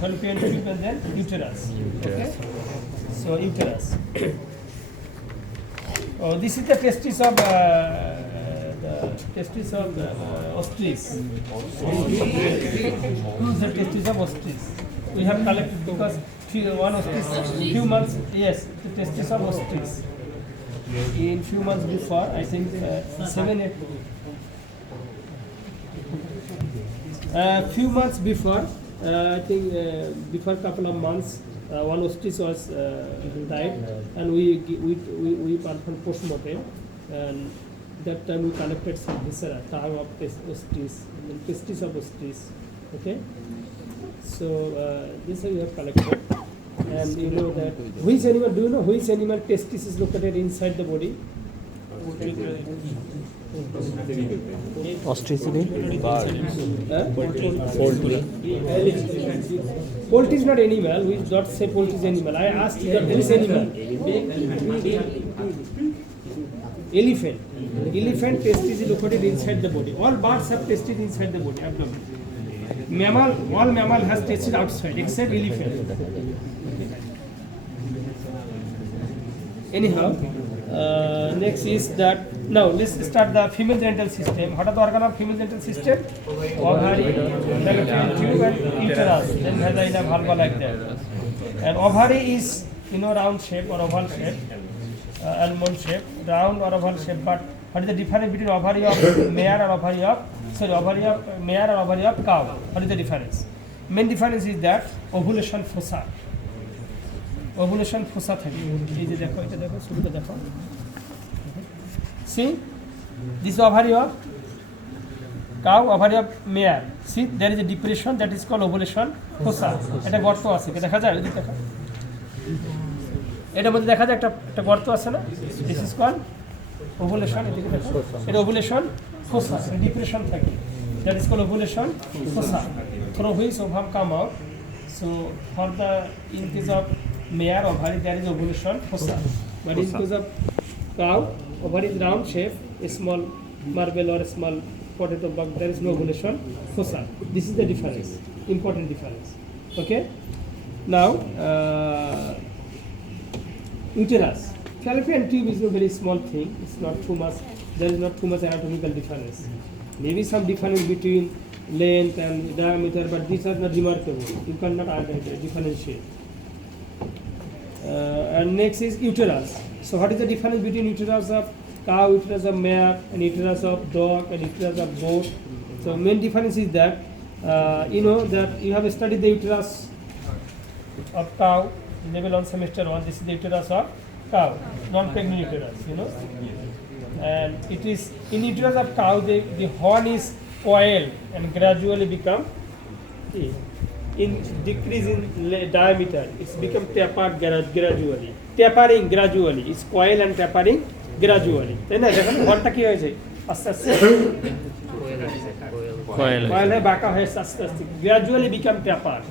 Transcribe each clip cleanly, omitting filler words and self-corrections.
fallopian tube and then uterus. Okay, so uterus. Oh, this is the testis of ostrich. This is the testis of ostrich. We have collected because few months. Yes, the testis of ostrich. In few months before, I think 7-8. Few months before, I think before a couple of months, one ostrich was died, and we performed post-mortem, and that time we collected some viscera, tongue of ostrich, and testis of ostrich. Okay, so this we have collected, and you know that which animal? Do you know which animal testis is located inside the body? Ostrich. Poultry is not animal. We do not say poultry is animal. I asked you that there is animal. Elephant. Elephant testis is located inside the body. All birds have testis inside the body, abdomen. Mammal, all mammal has testis outside except elephant. Anyhow, next is that. Now let's start the female genital system. What are the organ of female genital system? Ovary, fallopian tube, and uterus. Then vagina, vulva, like that. And ovary is round shape or oval shape, almond shape, round or oval shape. But what is the difference between ovary of mare or ovary of mare or ovary of cow? What is the difference? Main difference is that ovulation fossa. Ovulation fossa থাকে এই যে দেখো এটা দেখো শুরুতে দেখো see this is ovary of cow, ovary of mare. See there is a depression that is called ovulation fossa. এটা গর্ত আছে কি দেখা যায় এই দেখো এটার মধ্যে দেখা যায় একটা গর্ত আছে না this is called ovulation. এদিকে দেখো এটা ovulation fossa, depression থাকে that is called ovulation fossa through which ovum come out. So for the in case of mare ovary there is ovulation fossa, but in case of cow ovary is round shape, a small marble or a small potato bug, there is no ovulation fossa. This is the difference, important difference. Okay, now uterus. Fallopian tube is a very small thing. It's not too much. There is not too much anatomical difference. Maybe some difference between length and diameter, but these are not remarkable. You cannot differentiate. And next is uterus. So what is the difference between uterus of cow, uterus of mare, and uterus of dog, and uterus of goat? So main difference is that you know that you have studied the uterus of cow level on semester 1. This is the uterus of cow, non-pregnant uterus, and it is in uterus of cow the horn is coiled and gradually become in decrease in diameter. It's become tapered gradually. Tapering gradually. It's coiled and tapering gradually. তাই না দেখেন হর্নটা কি হয়েছে আস্তে আস্তে coil হয়ে বাঁকা হয়ে আস্তে আস্তে gradually become tapered,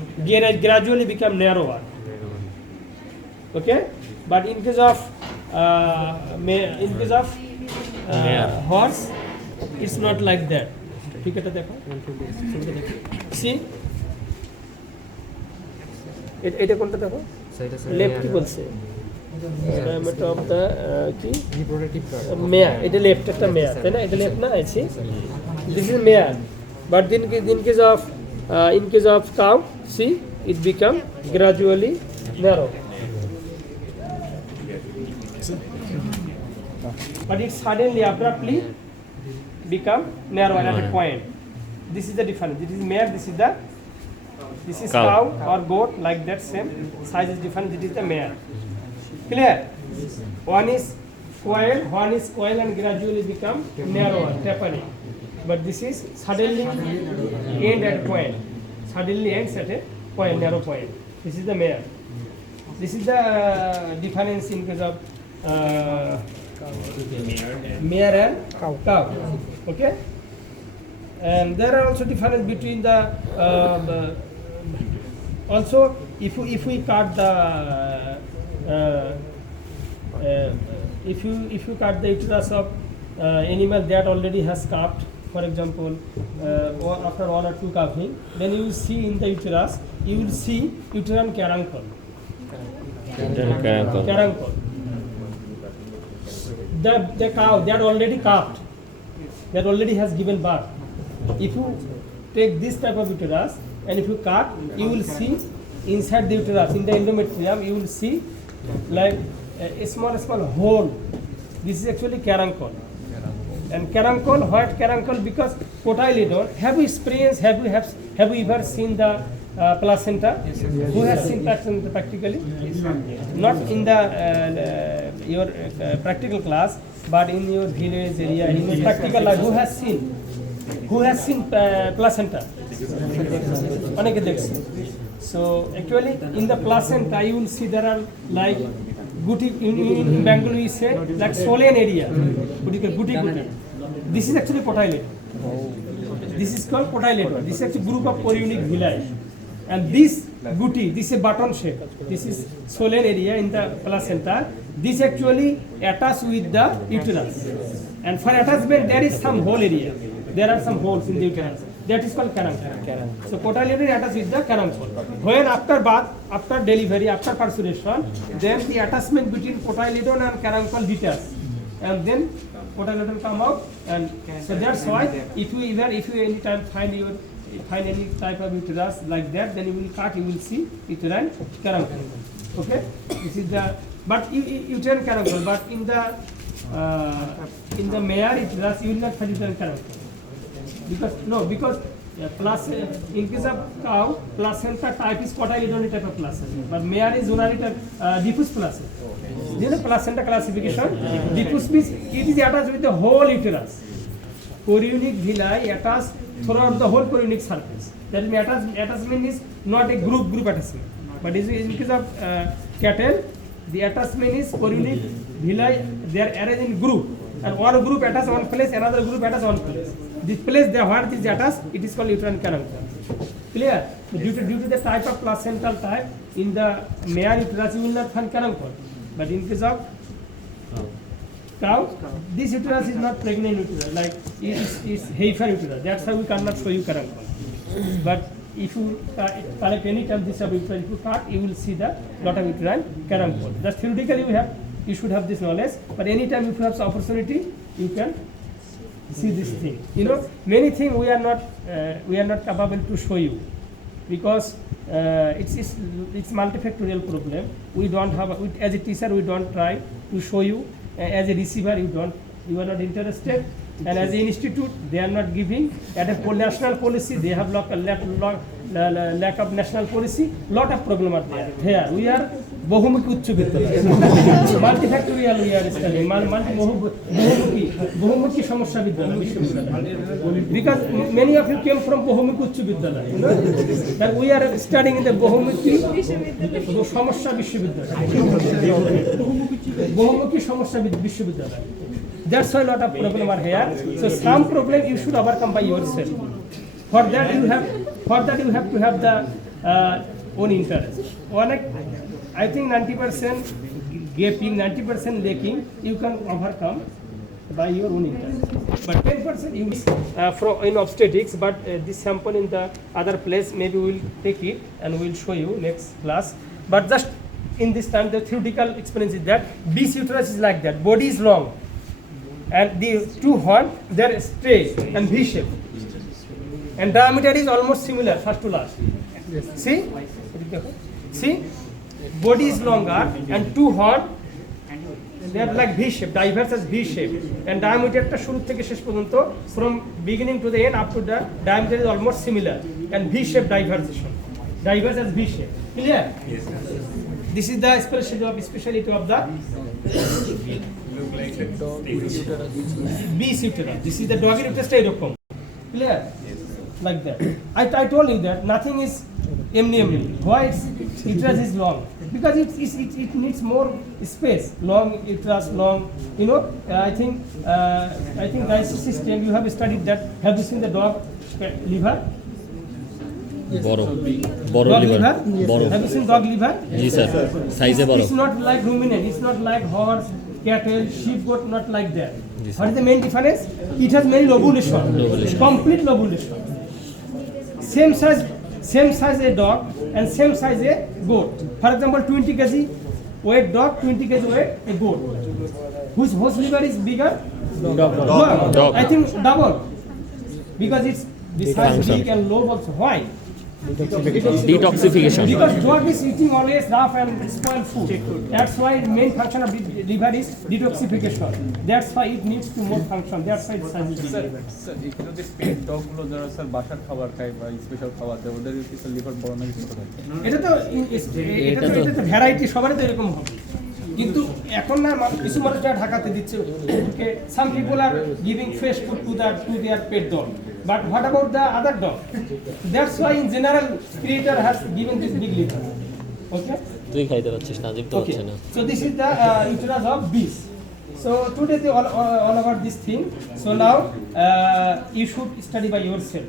gradually become narrower. Okay, but in case of horse it's not like that. ঠিক আছে দেখো see এটা কোনটা দেখো লেফট কি বলছে diameter of the reproductive mare. এটা লেফট একটা mare তাই না এটা লেফট না আছে this is mare, but in case of cow see it become gradually narrow, but it suddenly abruptly become narrow at a point. This is the difference. This is mare, this is cow or goat, like that same size is different. This is the mare. Clear? One is coil and gradually become narrower, tapering. But this is suddenly end at a point. Suddenly ends at a point, narrow point. This is the mare. This is the difference in case of mare and cow. Okay? And there are also difference between the also if we cut the if you cut the uterus of animal that already has calved for example, or after 1 or 2 cupping, then you will see in the uterus, you will see uterine carancol. Carancol. The cow, they are already cupped, that already has given birth. If you take this type of uterus and if you cut, you will see inside the uterus, in the endometrium, you will see like a small hole. This is actually carancol. And carancol, what carancol? Because cotyledon. Have you experienced? Have you ever seen the placenta? Yes. Who has seen placenta practically? Yes. Not in the your practical class, but in your village area, in your practical life. Who has seen? Who has seen placenta? Oneke dekhche. So actually, in the placenta, you will see there are like guti. In Bengal we say like swollen area. Guti. This is actually cotyledon. This is called cotyledon. This is actually group of chorionic villi. And this guti, this is a button shape. This is swollen area in the placenta. This actually attached with the uterus. And for attachment, there is some hole area. There are some holes in the uterus. That is called carancol. So cotyledon attached with the carancol. When after birth, after delivery, after persuasion, then the attachment between cotyledon and carancol detach, and then cotyledon come out. And so that's why if you any time find any type of uterus like that, then you will cut, you will see uterine carancol. Okay, this is the uterine carancol. But in the mare uterus, you will not find uterine carancol. Because in case of cow, placenta type is cotyledon type of placenta, but mare is zonary type, diffuse placenta. You know placenta classification? Diffuse means it is attached with the whole uterus. Chorionic villi attached throughout the whole chorionic surface. That means attachment is not a group attachment, but in case of cattle, the attachment is chorionic villi. They are arranged in group, and one group attached one place, another group attached one place. This place where it is attached, it is called uterine carancol. Clear? Due to the type of placental type, in the mare uterus you will not find carancol. But in case of cow, this uterus is not pregnant uterus, like it is heifer uterus. That's why we cannot show you carancol. But if you collect any time this type of uterus, if you cut, you will see the lot of uterine carancol. Just theoretically you should have this knowledge. But anytime if you have the opportunity, you can see this thing. You know, many things we are not capable to show you, because it's multifactorial problem. We don't have as a teacher we don't try to show you. As a receiver you are not interested, and as an institute they are not giving. At a national policy they have lack of national policy. Lot of problem are there. Here we are বহুমুখী উচ্চ বিদ্যালয়, multifactorial we are studying, বহুমুখী সমস্যা বিদ্যালয়, because many of you came from বহুমুখী উচ্চ বিদ্যালয়, you know that we are studying in the বহুমুখী সমস্যা বিশ্ববিদ্যালয়, বহুমুখী সমস্যা বিশ্ববিদ্যালয়. That's why a lot of problem are here. So some problem you should overcome by yourself. For that you have to have the own interest. I think 90% gaping, 90% lacking, you can overcome by your own interest. But 10% you from in obstetrics, but this sample in the other place, maybe we will take it and we will show you next class. But just in this time, the theoretical experience is that this uterus is like that, body is long, and the two horn, they are straight and V-shaped, and diameter is almost similar, first to last. See, body is longer and two horn, they are like V-shape, diverse as V-shape, and diameter ta shuru theke shesh porjonto from beginning to the end up to the diameter is almost similar, and V-shape diverse as V-shape. Clear? Yes. This is the speciality of the beast uterus. This is the doggy uterus erokom. Clear? Like that. I told you that nothing is emni. Why uterus is long? Because it needs more space. Long uterus, long. You know, I think digestive system. You have studied that. Have you seen the dog liver? বড় liver. Have you seen dog liver? G sir, সাইজে বড়। It's not like ruminant. It's not like horse, cattle, sheep, goat, not like that. Yes, What is the main difference? It has many lobulation, Lobulation. complete lobulation. Same size a dog and same size a goat. For example, 20 kg weight dog, 20 kg weight a goat. Whose liver is bigger? Dog. I think double, because it's the size function. big and low also. Why? Detoxification. Because dog is eating always rough and spoiled food. That's why the main function of the liver is detoxification. That's why it needs to more function. That's why its size is big. Sir এখানে যে পেট ডগগুলো যারা sir বাসার খাবার খায় বা special খাবার দেয় ওদের কিছু লিভার বড় না ছোট হয় এটা তো ভ্যারাইটি সবারই তো এরকম হবে, কিন্তু এখন না কিছু মানুষ যারা ঢাকাতে দিচ্ছে কুকুরকে, some people are giving fresh food to their pet dog, but what about the other dog? That's why in general creator has given this big liver. Okay, তুই খাইতে পারছিস না, জিভ তো okay. পাচ্ছে না। So this is the uterus of beast. So today all about this thing. So now you should study by yourself.